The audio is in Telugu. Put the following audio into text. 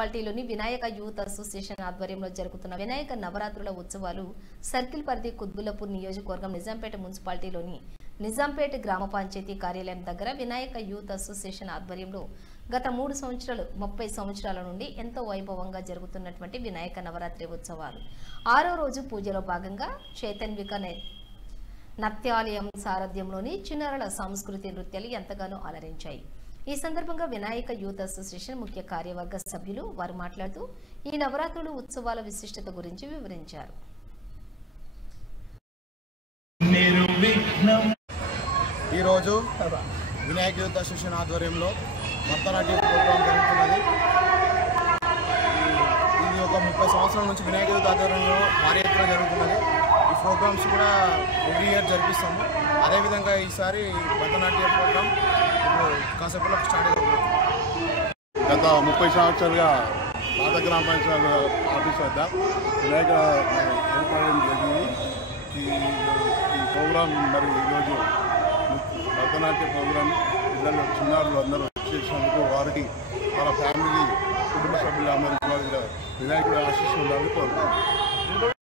మున్సిపాలిటీలోని వినాయక యూత్ అసోసియేషన్ ఆధ్వర్యంలో జరుగుతున్న వినాయక నవరాత్రుల ఉత్సవాలు సర్కిల్ పరిధి కుత్బుల్లాపూర్ నియోజకవర్గం నిజాంపేట మున్సిపాలిటీలోని నిజాంపేట గ్రామ పంచాయతీ కార్యాలయం దగ్గర వినాయక యూత్ అసోసియేషన్ ఆధ్వర్యంలో గత 30 సంవత్సరాల నుండి ఎంతో వైభవంగా జరుగుతున్నటువంటి వినాయక నవరాత్రి ఉత్సవాలు 6వ రోజు పూజలో భాగంగా చైతన్విక నత్యాలయం సారథ్యంలోని చిన్నారుల సంస్కృతి నృత్యాలు ఎంతగానో అలరించాయి. ఈ సందర్భంగా వినాయక యూత్ అసోసియేషన్ ముఖ్య కార్యవర్గ సభ్యులు వారు మాట్లాడుతూ ఈ నవరాత్రుల ఉత్సవాల విశిష్టత గురించి వివరించారు. ఈ రోజు వినాయక యూత్ అసోసియేషన్ ఆధ్వర్యంలో భరతనాట్యం ప్రోగ్రాం జరుగుతున్నది. ఇది ఒక 30 సంవత్సరాల నుంచి వినాయక యూత్ ఆధ్వర్యంలో భారీ ఎత్తున జరుగుతున్నది. ఈ ప్రోగ్రామ్స్ కూడా ఎవ్రీ ఇయర్ జరిపిస్తాము. అదేవిధంగా ఈసారి భరతనాట్య ప్రోగ్రాం ఇప్పుడు కాసేపులో స్టార్ట్ అవుతుంది. గత 30 సంవత్సరాలుగా పాత గ్రామ పంచాయతీ ఆఫీస్ వద్ద వినాయక ఏర్పడడం జరిగింది. ఈ ప్రోగ్రాం మరి ఈరోజు భరతనాట్య ప్రోగ్రాం పిల్లలు చిన్నారులు అందరూ చేసినందుకు వారికి వాళ్ళ ఫ్యామిలీ కుటుంబ సభ్యులు అందరికీ వినాయకుడు ఆశీస్సులు ఉండాలని కోరుకుంటున్నాను.